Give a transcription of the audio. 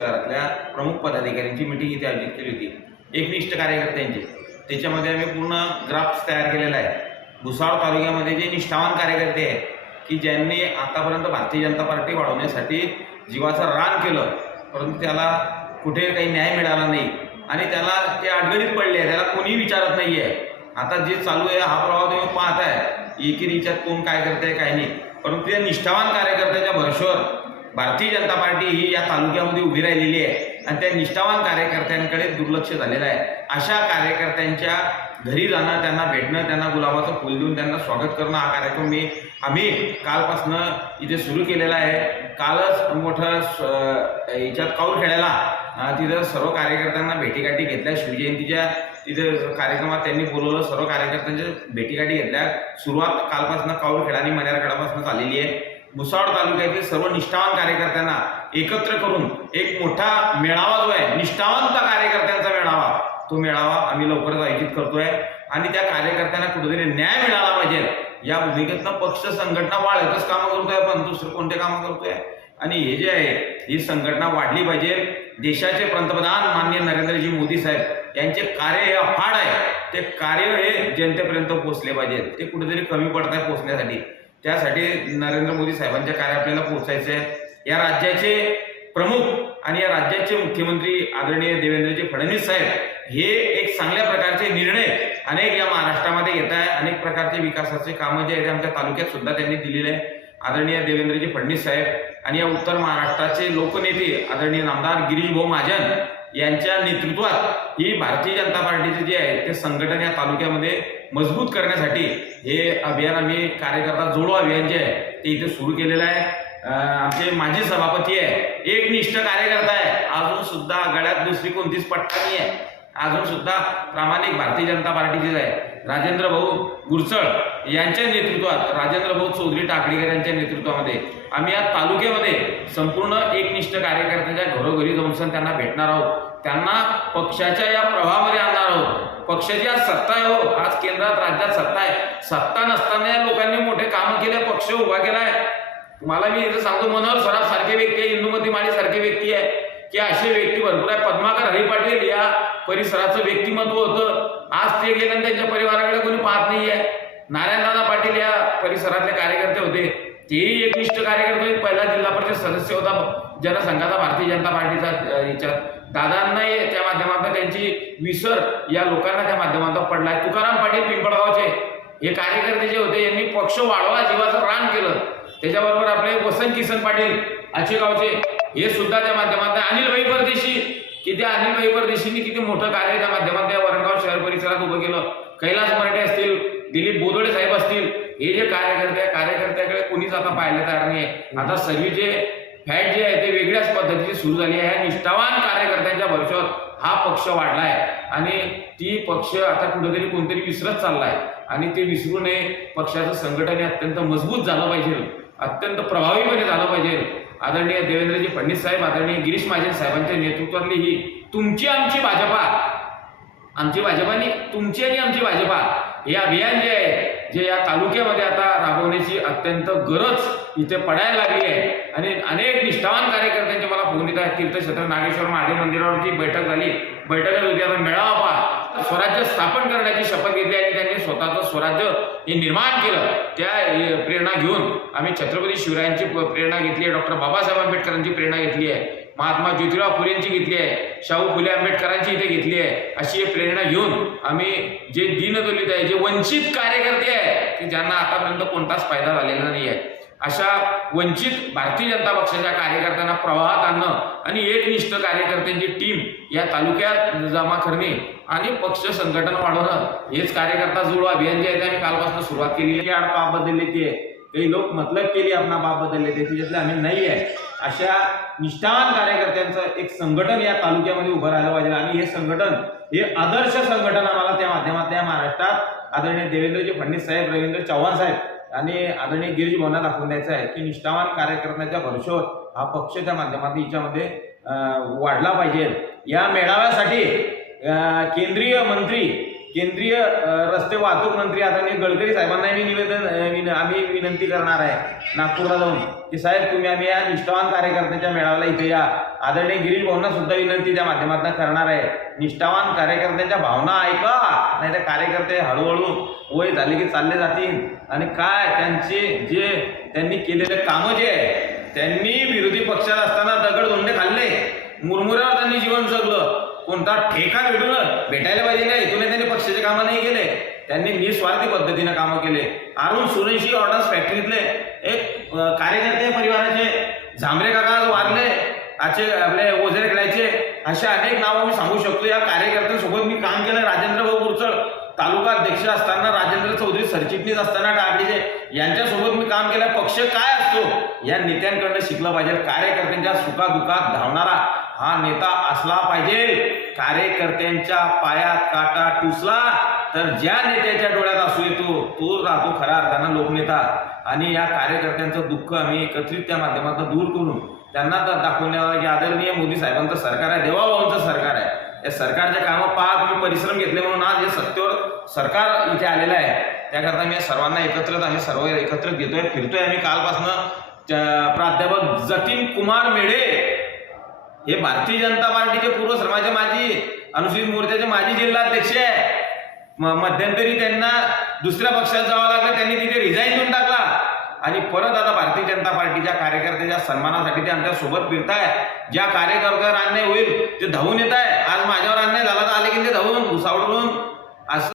शहरातल्या प्रमुख पदाधिकाऱ्यांची मीटिंग इथे आयोजित केली होती एकनिष्ठ कार्यकर्त्यांची। त्याच्यामध्ये आम्ही पूर्ण ग्राफ्स तयार केलेला आहे। भुसावळ तालुक्यामध्ये जे निष्ठावान कार्यकर्ते आहेत की ज्यांनी आतापर्यंत भारतीय जनता पार्टी वाढवण्यासाठी जीवाचं रान केलं, परंतु त्याला कुठे काही न्याय मिळाला नाही आणि त्याला ते अडगळीत पडले, त्याला कोणी विचारत नाही आहे। आता जे चालू आहे हा प्रवाह तुम्ही पाहताय, एकेरीच्यात कोण काय करताय काय नाही, परंतु या निष्ठावान कार्यकर्त्याच्या भरवशावर भारतीय जनता पार्टी ही या तालुक्यामध्ये उभी राहिलेली आहे आणि त्या निष्ठावान कार्यकर्त्यांकडे दुर्लक्ष झालेलं आहे। अशा कार्यकर्त्यांच्या घरी जाणं, त्यांना भेटणं, त्यांना गुलाबाचं फूल देऊन त्यांना स्वागत करणं हा कार्यक्रम आम्ही कालपासून इथे सुरू केलेला आहे। कालच मोठं याच्यात कौरखेड्याला तिथं सर्व कार्यकर्त्यांना भेटीगाठी घेतल्या। शिवजयंतीच्या तिथे कार्यक्रमात त्यांनी बोलवलं, सर्व कार्यकर्त्यांच्या भेटीगाठी घेतल्या। सुरुवात कालपासून कौरखेडा आणि मनेरखेडापासून झालेली आहे। भुसावळ तालुक्यातील सर्व निष्ठावान कार्यकर्त्यांना एकत्र करून एक मोठा मेळावा जो आहे, निष्ठावंत कार्यकर्त्यांचा मेळावा, तो मेळावा आम्ही लवकरच आयोजित करतोय आणि त्या कार्यकर्त्यांना कुठेतरी न्याय मिळाला पाहिजे या भूमिकेतनं पक्ष संघटना वाढतच कामं करतोय, पण दुसरं कोणते कामं करतोय। आणि हे जे आहे ही संघटना वाढली पाहिजे। देशाचे पंतप्रधान माननीय नरेंद्रजी मोदी साहेब यांचे कार्य हे अफाट आहे, ते कार्य हे जनतेपर्यंत पोहोचले पाहिजेत, ते कुठेतरी कमी पडत आहे पोहोचण्यासाठी। त्यासाठी नरेंद्र मोदी साहेबांच्या कार्य आपल्याला पोहोचायचे आहे। या राज्याचे प्रमुख आणि या राज्याचे मुख्यमंत्री आदरणीय देवेंद्रजी फडणवीस साहेब हे एक चांगल्या प्रकारचे निर्णय अनेक या महाराष्ट्रामध्ये घेत आहे। अनेक प्रकारचे विकासाचे कामं जे आहेत आमच्या तालुक्यात सुद्धा त्यांनी दिलेले आहे। आदरणीय देवेंद्रजी फडणवीस साहेब आणि या उत्तर महाराष्ट्राचे लोकनेते आदरणीय नामदार गिरीश भाऊ महाजन यांच्या नेतृत्वात ही भारतीय जनता पार्टीचे जे आहे ते संघटन या तालुक्यामध्ये मजबूत करण्यासाठी हे अभियान आम्ही कार्यकर्ता जोडो अभियान जे आहे ते इथे सुरू केलेलं आहे। आमचे माजी सभापती आहे, एकनिष्ठ कार्यकर्ता आहे, अजून सुद्धा गळ्यात दुसरी कोणतीच पट्टा नाही आहे, अजून सुद्धा प्रामाणिक भारतीय जनता पार्टीचेच आहे। राजेंद्र भाऊ गुरचळ यांच्या नेतृत्वात, राजेंद्र भाऊ चौधरी टाकडीकर यांच्या नेतृत्वामध्ये आम्ही या तालुक्यामध्ये संपूर्ण एकनिष्ठ कार्यकर्त्यांच्या घरोघरी जाऊन त्यांना भेटणार आहोत, त्यांना पक्षाच्या या प्रवाहामध्ये आणणार आहोत। पक्षाची आज सत्ता आहे, हो आज केंद्रात राज्यात सत्ता आहे, सत्ता नसताना या लोकांनी मोठे कामं केले, पक्ष उभा केलाय। तुम्हाला मी इथं सांगतो, मनोहर सराफ सारखे व्यक्ती आहे, इंदुमती माळी सारखे व्यक्ती आहे की असे व्यक्ती भरपूर आहे। पद्माकर हरी पाटील या परिसराचं व्यक्तिमत्व होतं, आज ते गेले आणि त्यांच्या परिवाराकडे कोणी पाहत नाहीये। नारायणदादा पाटील या परिसरातले कार्यकर्ते होते, तेही एकनिष्ठ कार्यकर्ते, पहिला जिल्हा परिषद सदस्य होता जनसंघाचा भारतीय जनता पार्टीचा। याच्यात दादांना त्या माध्यमातून त्यांची विसर या लोकांना त्या माध्यमातून पडलाय। तुकाराम पाटील पिंपळगावचे हे कार्यकर्ते जे होते यांनी पक्ष वाढवा, जीवाचं रान केलं। त्याच्याबरोबर आपले वसंत किसन पाटील आचेगावचे हे सुद्धा त्या माध्यमातून, अनिल भाई परदेशी की त्या अनिल भाई परदेशींनी किती मोठं कार्य त्या माध्यमातून या वरणगाव शहर परिसरात उभं केलं। कैलास मराठे असतील, दिलीप बोदोळे साहेब असतील, हे जे कार्यकर्त्याकडे कोणीच आता पाहायला तयार नाही आहे। आता सगळी जे फॅट जे आहे ते वेगळ्याच पद्धतीने सुरू झाली आहे। निष्ठावान कार्यकर्त्यांच्या भरवशावर हा पक्ष वाढलाय आणि ती पक्ष आता कुठेतरी कोणतरी विसरत चाललाय आणि ते विसरू नये। पक्षाचं संघटन हे अत्यंत मजबूत झालं पाहिजे, अत्यंत प्रभावीपणे झालं पाहिजे। आदरणीय देवेंद्रजी फडणवीस साहेब, आदरणीय गिरीश महाजन साहेबांच्या नेतृत्वातली ही तुमची आमची भाजपा, आमची भाजपानी तुमची आणि आमची भाजपा हे अभियान जे आहे जे या तालुक्यामध्ये आता राबवण्याची अत्यंत गरज इथे पडायला लागली आहे। आणि अनेक निष्ठावान कार्यकर्त्यांचे मला फोन येत आहेत। तीर्थक्षेत्र नागेश्वर महादेव मंदिरावरची बैठक झाली, बैठकीत उद्या मेळावा पहा, स्वराज्य स्थापन करण्याची शपथ घेतली आणि त्यांनी स्वतःचं स्वराज्य हे निर्माण केलं। त्या प्रेरणा घेऊन आम्ही छत्रपती शिवरायांची प्रेरणा घेतली आहे, डॉक्टर बाबासाहेब आंबेडकरांची प्रेरणा घेतली आहे, महात्मा ज्योतिराव फुलेंची घेतली आहे, शाहू फुले आंबेडकरांची इथे घेतली आहे। अशी प्रेरणा घेऊन आम्ही जे दीनदलित आहे, जे वंचित कार्यकर्ते आहे की ज्यांना आतापर्यंत कोणताच फायदा झालेला नाही आहे, अशा वंचित भारतीय जनता पक्षाच्या कार्यकर्त्यांना प्रवाहात आणणं आणि एकनिष्ठ कार्यकर्त्यांची टीम या तालुक्यात जमा करणे आणि पक्ष संघटन वाढवणं हेच कार्यकर्ता जोडो अभियान जे आहे ते आम्ही कालपासून सुरुवात केलेली आहे। बाप बदलले ते काही लोक मतलब केली आपला बाप बदलले ते त्याच्यातले आम्ही नाही आहे। अशा निष्ठावान कार्यकर्त्यांचं एक संघटन या तालुक्यामध्ये उभं राहिलं पाहिजे आणि हे संघटन हे आदर्श संघटन आम्हाला त्या माध्यमातल्या महाराष्ट्रात आदरणीय देवेंद्रजी फडणवीस साहेब, रवींद्र चव्हाण साहेब आणि आदरणीय गिरीश भाऊंना दाखवून द्यायचं आहे की निष्ठावान कार्यकर्त्यांच्या भरवशावर हा पक्ष त्या माध्यमातून हिच्यामध्ये वाढला पाहिजे। या मेळाव्यासाठी केंद्रीय मंत्री केंद्रीय रस्ते वाहतूक मंत्री आदरणीय गडकरी साहेबांना आम्ही विनंती करणार आहे नागपूरला जाऊन की साहेब तुम्ही आम्ही या निष्ठावान कार्यकर्त्याच्या मेळाव्याला इथे या. आदरणीय गिरीश भाऊंना सुद्धा विनंती त्या माध्यमातून करणार आहे. निष्ठावान कार्यकर्त्यांच्या भावना ऐका, नाही तर कार्यकर्ते हळूहळू वय झाले की चालले जातील. आणि काय त्यांनी केलेले कामं जे आहे, त्यांनी विरोधी पक्षात असताना दगड-धोंडे खाल्ले, मुरमुऱ्यावर त्यांनी जीवन जगलं, कोणता ठेका भेटायला पाहिजे नाही इथून त्यांनी पक्षाचे कामं नाही केले. त्यांनी निस्वार्थी पद्धतीने कामं केले. अरुण सुरेशी ऑर्डन्स फॅक्टरीतले एक कार्यकर्ते परिवाराचे झांबरे काका वारले, आपले ओझरे खेळायचे, असे अनेक नावं मी सांगू शकतो. या कार्यकर्त्यांसोबत मी काम केलं. राजेंद्र भाऊ गुरचळ तालुका अध्यक्ष असताना, राजेंद्र चौधरी सरचिटणीस असताना टाकलीचे, यांच्यासोबत मी काम केलं. पक्ष काय असतो या नेत्यांकडनं शिकलं पाहिजे. कार्यकर्त्यांच्या सुखादुखात धावणारा हा नेता असला पाहिजे. कार्यकर्त्यांच्या पायात काटा टुसला तर ज्या नेत्याच्या डोळ्यात असू येतो तो राहतो खऱ्या अर्थानं लोकनेता. आणि या कार्यकर्त्यांचं दुःख आम्ही एकत्रित त्या माध्यमातून दूर करून त्यांना दाखवण्याला की आदरणीय मोदी साहेबांचं सरकार आहे, देवाभाऊंचं सरकार आहे. या सरकारच्या कामं पाहत मी परिश्रम घेतले म्हणून आज हे सत्तेवर सरकार इथे आलेलं आहे. त्याकरता मी सर्वांना आम्ही सर्व एकत्रित घेतोय, फिरतोय. आम्ही कालपासून प्राध्यापक जतीन कुमार मेढे हे भारतीय जनता पार्टीचे पूर्व श्रमाचे माजी अनुसूचित मोर्चाचे माजी जिल्हाध्यक्ष आहे. मध्यंतरी त्यांना दुसऱ्या पक्षात जावं लागलं, त्यांनी तिथे रिझाईन देऊन टाकला आणि परत आता भारतीय जनता पार्टीच्या कार्यकर्त्याच्या सन्मानासाठी ते आमच्या सोबत फिरताय. ज्या कार्यकर्त्यावर अन्याय होईल ते धावून येत आहे. आज माझ्यावर अन्याय झाला तर आले की ते धावून भुसावळून असं